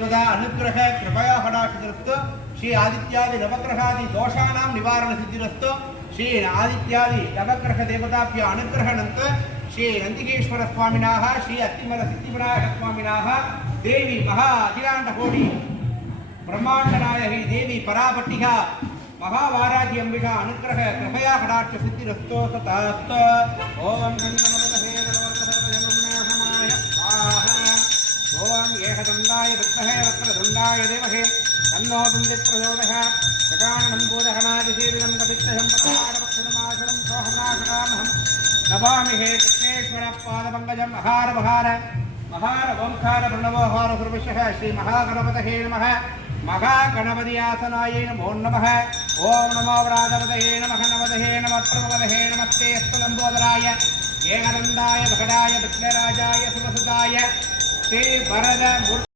अनुग्रह कृपया फटाक्षिस्त श्री आदित्यादि नवग्रहादि दोषा निवारण सिद्धिस्त श्री आदित्यादि नवग्रह देवताभ्य अनुग्रहण श्री अंतिकेश्वर स्वामीना श्री अतिमर सिद्धिविनायक स्वामीना देवी महाअिराटकोटि ब्रह्मांड नायक देवी पराभट्टिका महावाराजी अंबिका अनुग्रह कृपया फटाक्ष सिद्धिस्त ओम नमः தண்டாய வித்மகே வத்மத தண்டாய தேவகே தன்னோ தந்தி பிரசோதக பிரகாணம் பூதகனாதிசீரிதம் கபித்தகம் பிரகாரபக்ஷமாசனம் சோகநாசனாமகம் நபாமி ஹே கிருஷ்ணேஸ்வர பாதமங்கஜம் மகாரபகார மகார ஓம்கார பிரணவோகார குருபிஷக ஸ்ரீ மகாகணபதே நம மகா கணபதி ஆசனாயே நமோ நம ஓம் நமோ விராதபதே நம நமதே நம பிரபதே நமஸ்தே ஸ்வலம்போதராய ஏகதந்தாய மகடாய விக்னராஜாய சுமசுதாய ஸ்ரீ பரத